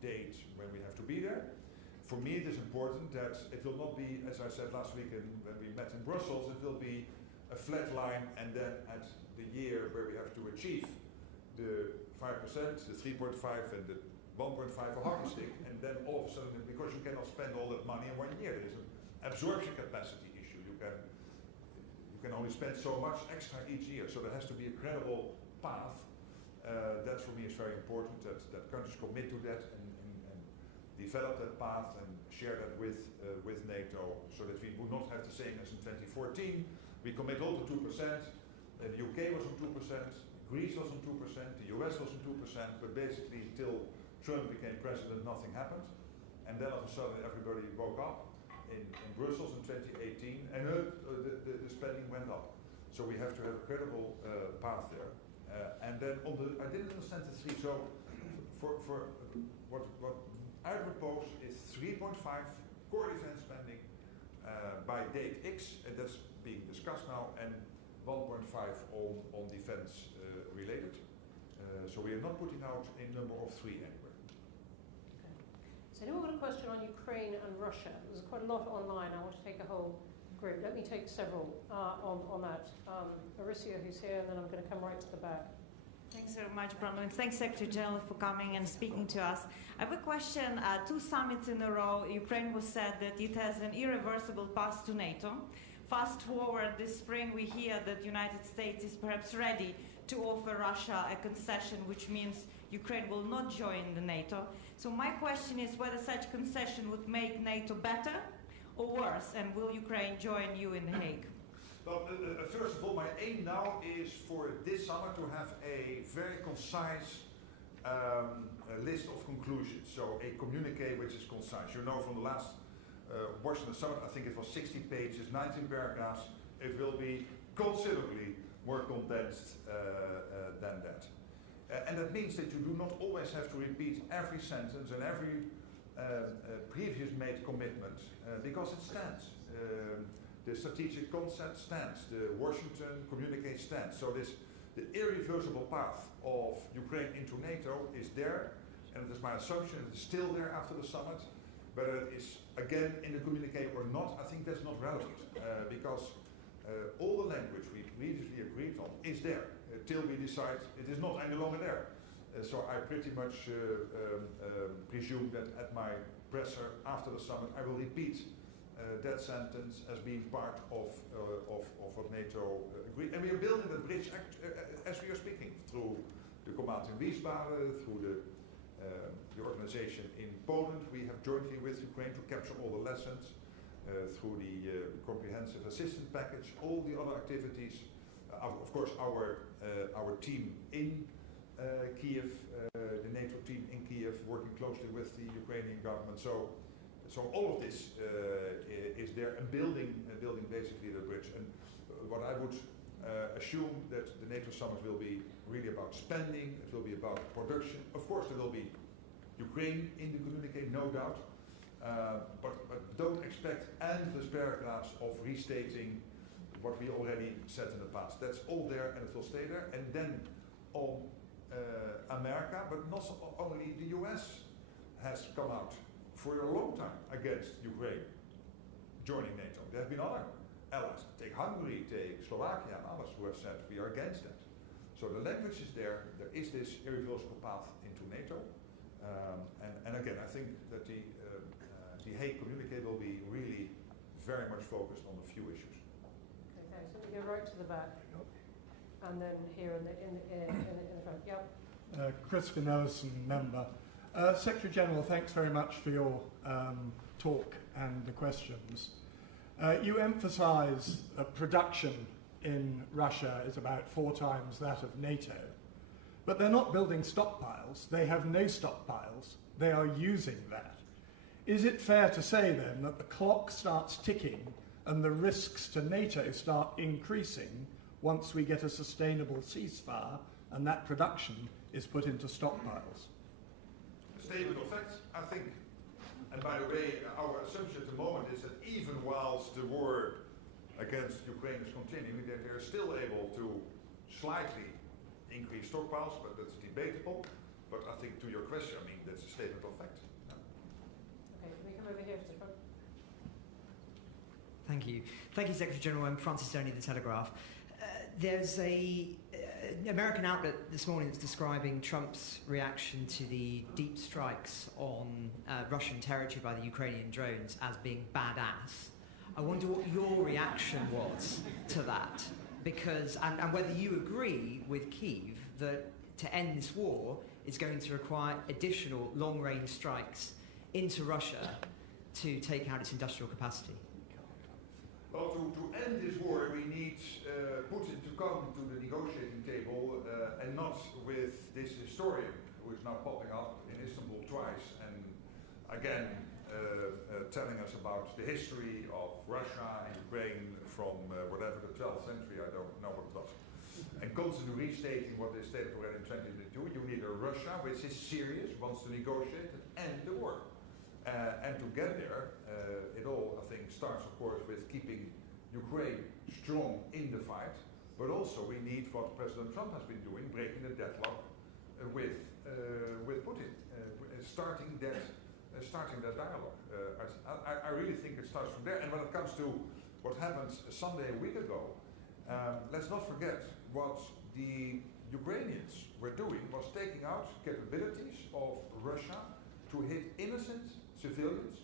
date when we have to be there. For me it is important that it will not be, as I said last week when we met in Brussels, it will be a flat line, and then at the year where we have to achieve the 5%, the 3.5 and the 1.5 a hockey stick, and then all of a sudden, because you cannot spend all that money in 1 year, there is an absorption capacity issue. You can only spend so much extra each year, so there has to be a credible path. That for me is very important, that countries commit to that and develop that path and share that with NATO, so that we would not have the same as in 2014. We commit all to 2%, the UK was on 2%, Greece was on 2%, the US was on 2%, but basically till Trump became president, nothing happened. And then all of a sudden everybody woke up in Brussels in 2018, and the spending went up. So we have to have a credible path there. And then on I didn't understand the 3. So for what I propose is 3.5 core defense spending by date X, and that's being discussed now, and 1.5 on defense related. So we are not putting out a number of 3 anywhere. Okay. So Has anyone got a question on Ukraine and Russia? There's quite a lot online. I want to take a whole group. Let me take several on that. Mauricio, who's here, and then I'm going to come right to the back. Thanks very much, Bronwyn. Thanks, Secretary General, for coming and speaking to us. I have a question. 2 summits in a row, Ukraine was said that it has an irreversible path to NATO. Fast forward this spring, we hear that the United States is perhaps ready to offer Russia a concession, which means Ukraine will not join the NATO. So my question is whether such concession would make NATO better or worse, and will Ukraine join you in The Hague? Well, first of all, my aim now is for this summer to have a very concise list of conclusions, so a communique which is concise. You know from the last Washington summit, I think it was 60 pages, 19 paragraphs. It will be considerably more condensed than that. And that means that you do not always have to repeat every sentence and every previous made commitment, because it stands. The strategic concept stands. The Washington communique stands. So the irreversible path of Ukraine into NATO is there, and it is my assumption it is still there after the summit. Whether it is again in the communique or not, I think that's not relevant, because all the language we previously agreed on is there till we decide it is not any longer there. So I pretty much presume that at my presser after the summit I will repeat that sentence as being part of what NATO agreed. And we are building that bridge as we are speaking, through the command in Wiesbaden, through the organization in Poland we have jointly with Ukraine to capture all the lessons, through the comprehensive assistance package, all the other activities. Of course, our team in Kiev, the NATO team in Kiev, working closely with the Ukrainian government. So all of this is there, and building basically the bridge. And what I would assume that the NATO summit will be really about spending, it will be about production. Of course there will be Ukraine in the communique, no doubt, but don't expect endless paragraphs of restating what we already said in the past. That's all there and it will stay there. And then on America, but not only the US has come out for a long time against Ukraine joining NATO. There have been other allies, take Hungary, take Slovakia and others who have said we are against that. So the language is there is this irreversible path into NATO. And again, I think that the Hague communique will be really very much focused on a few issues. Okay, thanks. Let me go right to the back. And then here in the front. Yep. Chris Ellison, member. Secretary General, thanks very much for your talk and the questions. You emphasise production in Russia is about 4 times that of NATO, but they're not building stockpiles. They have no stockpiles. They are using that. Is it fair to say then that the clock starts ticking and the risks to NATO start increasing once we get a sustainable ceasefire and that production is put into stockpiles? Statement of fact, I think, and by the way, our assumption at the moment is that even whilst the war against Ukraine is continuing, that they're still able to slightly increase stockpiles, but that's debatable. But I think to your question, I mean, that's a statement of fact. Okay, can we come over here to the front? Thank you. Thank you, Secretary General. I'm Francis Stoney, The Telegraph. There's an American outlet this morning that's describing Trump's reaction to the deep strikes on Russian territory by the Ukrainian drones as being badass. I wonder what your reaction was to that, because and whether you agree with Kyiv that to end this war is going to require additional long-range strikes into Russia to take out its industrial capacity. Well, to end this war, we need Putin to come to the negotiating table and not with this historian who is now popping up in Istanbul twice and again telling us about the history of Russia and Ukraine from whatever the 12th century, I don't know what it was. And constantly restating what they stated already in 2022, you need a Russia which is serious, wants to negotiate and end the war. And to get there, it all, I think, starts, of course, with keeping Ukraine strong in the fight, but also we need what President Trump has been doing, breaking the deadlock with Putin, starting that starting that dialogue. I really think it starts from there. And when it comes to what happened Sunday a week ago, let's not forget what the Ukrainians were doing was taking out capabilities of Russia to hit innocent civilians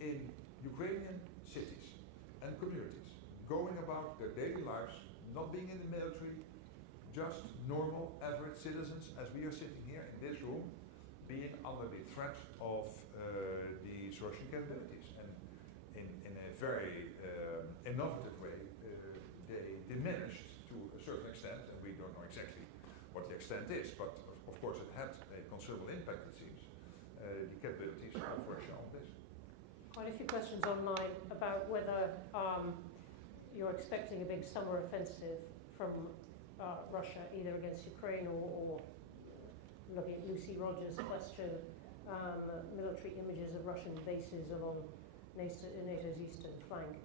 in Ukrainian cities and communities, going about their daily lives, not being in the military, just normal, average citizens, as we are sitting here in this room, being under the threat of these Russian capabilities. And in a very innovative way, they diminished to a certain extent, and we don't know exactly what the extent is, but of course it had a considerable impact, it seems, the capabilities of Russia on this. Quite a few questions online about whether you're expecting a big summer offensive from Russia, either against Ukraine or looking at Lucy Rogers' question, military images of Russian bases along NATO's eastern flank.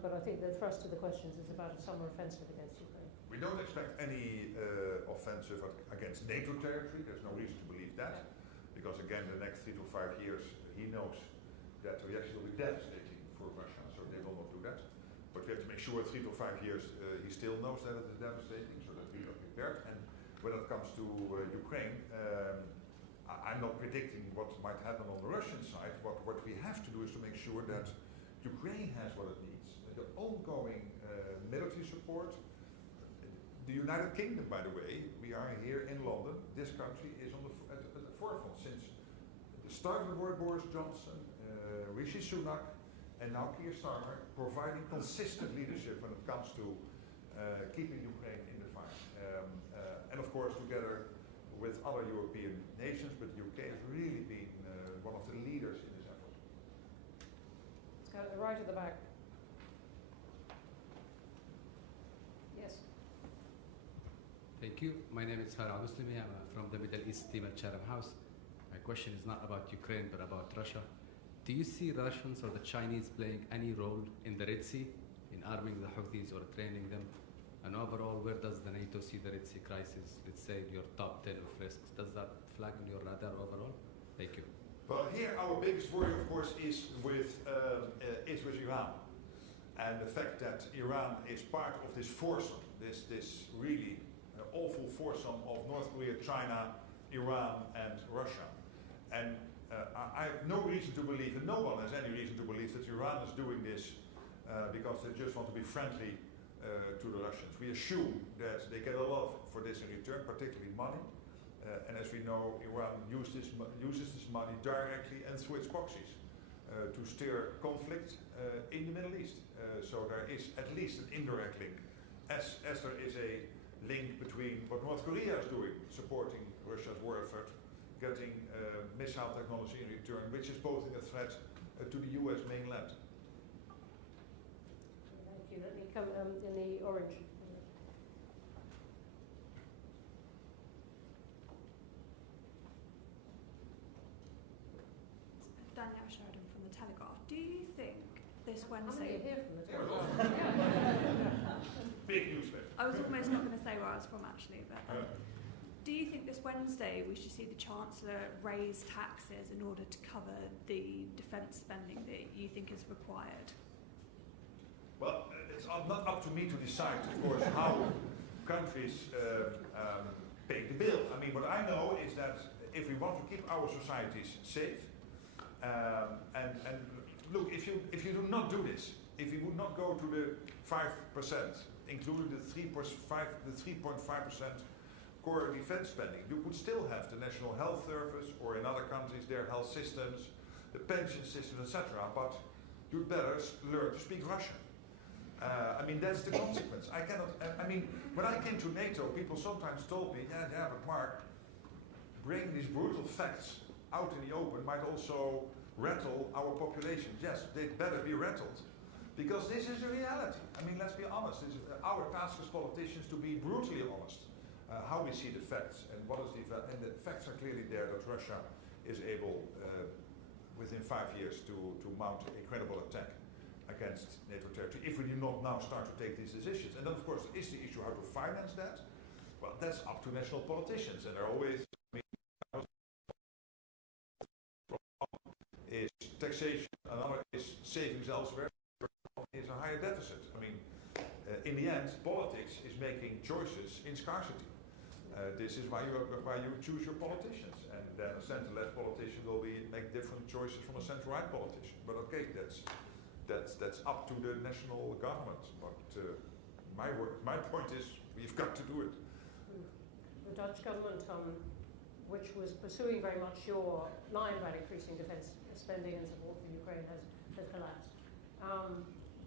But I think the thrust of the questions is about a summer offensive against Ukraine. We don't expect any offensive against NATO territory. There's no reason to believe that. Because again, the next 3 to 5 years, he knows that the reaction will be devastating for Russia, so they will not do that. But we have to make sure 3 to 5 years he still knows that it is devastating, so that we are prepared. And when it comes to Ukraine, I'm not predicting what might happen on the Russian side. What we have to do is to make sure that Ukraine has what it needs. The ongoing military support. The United Kingdom, by the way, we are here in London. This country is on at the forefront since the start of the war. Boris Johnson, Rishi Sunak, and now Keir Starmer, providing consistent leadership when it comes to keeping Ukraine in the fight. And of course, together with other European nations, but the UK has really been one of the leaders in this effort. Let's go to the right at the back. Yes. Thank you. My name is Farah Muslimi. I'm from the Middle East team at Chatham House. My question is not about Ukraine, but about Russia. Do you see Russians or the Chinese playing any role in the Red Sea, in arming the Houthis or training them? And overall, where does the NATO see the Red Sea crisis, let's say in your top 10 of risks? Does that flag on your radar overall? Thank you. Well, here our biggest worry, of course, is with Iran. And the fact that Iran is part of this foursome, this really awful foursome of North Korea, China, Iran, and Russia. And I have no reason to believe, and no one has any reason to believe, that Iran is doing this because they just want to be friendly to the Russians. We assume that they get a lot for this in return, particularly money. And as we know, Iran uses this money directly and through its proxies to stir conflict in the Middle East. So there is at least an indirect link, as there is a link between what North Korea is doing, supporting Russia's war effort, getting missile technology in return, which is posing a threat to the US mainland. Thank you. Let me come in the orange. Danielle Sheridan from The Telegraph. Do you think this How many Wednesday... are here from the Telegraph? Big newspaper. I was almost not going to say where I was from, actually, but... do you think this Wednesday we should see the Chancellor raise taxes in order to cover the defence spending that you think is required? Well, it's not up to me to decide, of course, how countries pay the bill. I mean, what I know is that if we want to keep our societies safe, and look, if you do not do this, if you would not go to the 5%, including the 3.5% core defense spending, you could still have the National Health Service, or in other countries their health systems, the pension system, etc. But you'd better learn to speak Russian. I mean, that's the consequence. I mean, when I came to NATO, people sometimes told me, yeah, but Mark, bringing these brutal facts out in the open might also rattle our population. Yes, they'd better be rattled. Because this is the reality. I mean, let's be honest. This is our task as politicians to be brutally honest. How we see the facts and what is and the facts are clearly there that Russia is able, within 5 years, to mount a credible attack against NATO territory. If we do not now start to take these decisions, and then of course is the issue how to finance that. Well, that's up to national politicians, and they're always. things elsewhere, is a higher deficit. I mean, in the end, politics is making choices in scarcity. This is why you choose your politicians, and then a centre-left politician will make different choices from a centre-right politician. But okay, that's up to the national government. But my point is, we've got to do it. The Dutch government, which was pursuing very much your line about increasing defence spending and support for Ukraine, has collapsed.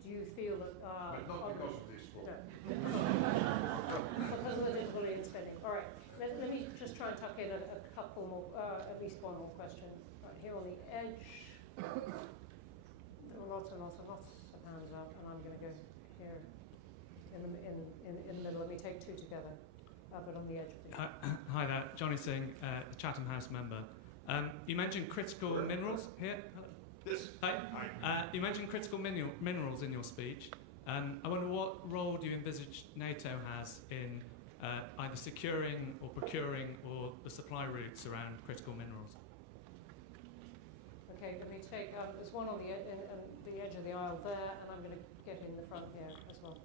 Do you feel that... not because of this war. No. Because of the difficulty in spending. All right, let me just try and tuck in a couple more, at least one more question. Right here on the edge. There are lots and lots and lots of hands up, and I'm going to go here in the middle. Let me take two together. But on the edge of the Hi there, Johnny Singh, Chatham House member. You mentioned critical minerals here. Hello. Yes. Hi. You mentioned critical minerals in your speech. I wonder what role do you envisage NATO has in either securing or procuring or the supply routes around critical minerals? Okay, let me take. There's one on the edge of the aisle there, and I'm going to get in the front here as well.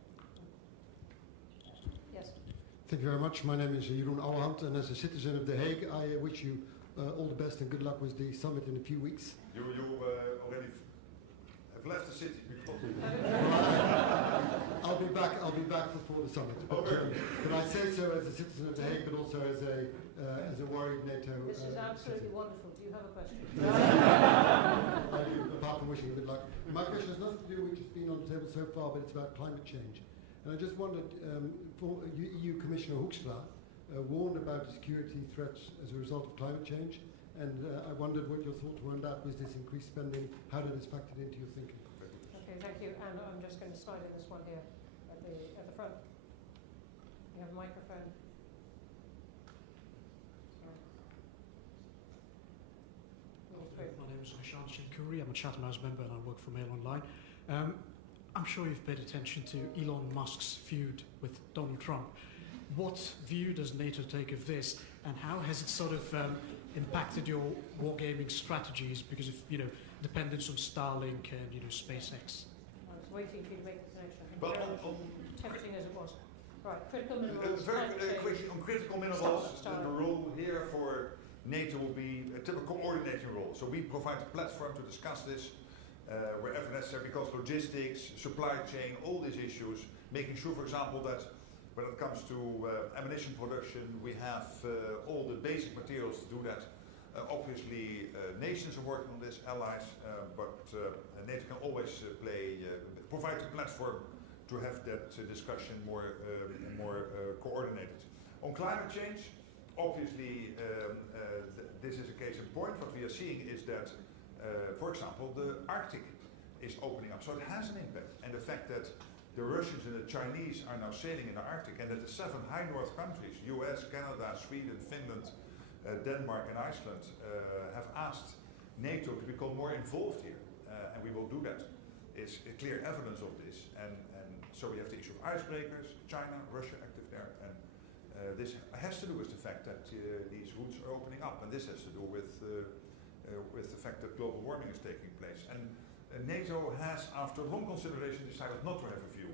Yes. Thank you very much. My name is Jeroen Ouwehand, and as a citizen of The Hague, I wish you all the best and good luck with the summit in a few weeks. You already have left the city. I'll be back before the summit. But I say so as a citizen of The Hague, but also as a worried NATO. This is absolutely wonderful. Do you have a question? I do, apart from wishing you good luck. My question has nothing to do with which has been on the table so far, but it's about climate change. And I just wondered, EU Commissioner Hoekstra warned about the security threats as a result of climate change, and I wondered what your thoughts were on that. Was this increased spending? How did this factor into your thinking? Okay, thank you. And I'm just going to slide in this one here at the front. You have a microphone. My name is Hashan Shankuri. I'm a Chatham House member and I work for Mail Online. I'm sure you've paid attention to Elon Musk's feud with Donald Trump. What view does NATO take of this, and how has it sort of impacted your wargaming strategies because of dependence on Starlink and SpaceX? I was waiting for you to make the connection. But tempting as it was. Right, critical minerals. Question on critical minerals. The role here for NATO will be a typical coordinating role. So we provide a platform to discuss this wherever necessary, because logistics, supply chain, all these issues, making sure, for example, that when it comes to ammunition production, we have all the basic materials to do that. Obviously, nations are working on this, allies, but NATO can always provide a platform to have that discussion more coordinated. On climate change, obviously, this is a case in point. What we are seeing is that, for example, the Arctic is opening up, so it has an impact. And the fact that the Russians and the Chinese are now sailing in the Arctic, and that the 7 high north countries, US, Canada, Sweden, Finland, Denmark and Iceland, have asked NATO to become more involved here, and we will do that. It's clear evidence of this, and so we have the issue of icebreakers, China, Russia active there, and this has to do with the fact that these routes are opening up, and this has to do with the fact that global warming is taking place. And NATO has, after long consideration, decided not to have a view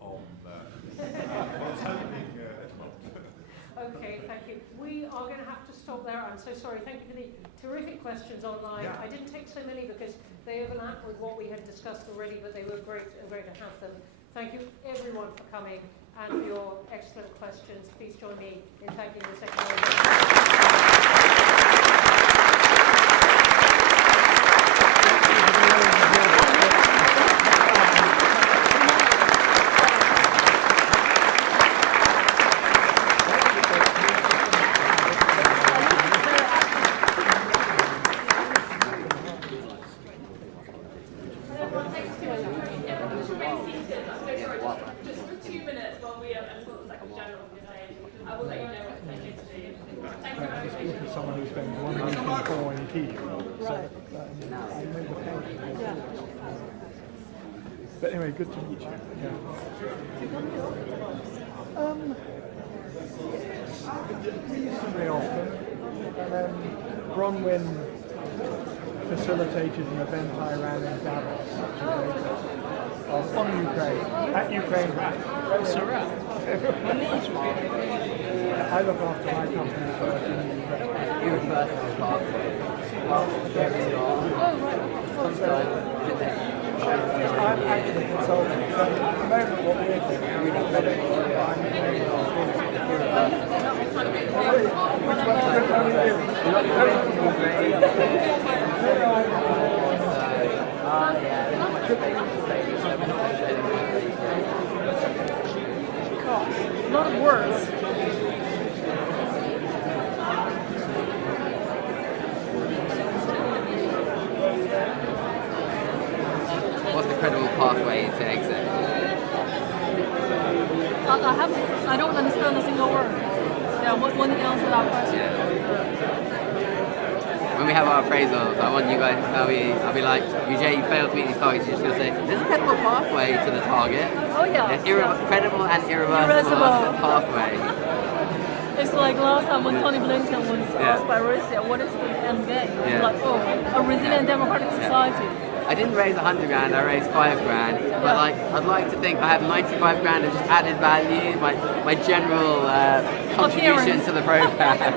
on what's happening at the moment. Okay, thank you. We are going to have to stop there. I'm so sorry. Thank you for the terrific questions online. Yeah. I didn't take so many because they overlap with what we had discussed already, but they were great and great to have them. Thank you, everyone, for coming and for your excellent questions. Please join me in thanking the Secretary. But anyway, good to meet you. Reasonably often. And then Bronwyn facilitated an event I ran in Davos on Ukraine, at Ukraine. I look after my company first in Ukraine. You were first on the pathway. I'm actually consulting. So at the moment, what we're doing, which one are we doing? Gosh, a lot of words. What's the credible pathway to exit? I don't understand a single word. Yeah, when you answer that question. Yeah. When we have our appraisals, I want you guys to tell me, I'll be like, UJ, you failed to meet these targets. You're just going to say, there's a credible pathway to the target. Oh yeah. There's credible and irreversible pathway. It's like last time when Tony Blinken was asked by Russia, what is the end game? Yeah. Like, oh, a resilient democratic society. I didn't raise 100 grand, I raised 5 grand. But like, I'd like to think I have 95 grand of just added value, my general contribution to the program.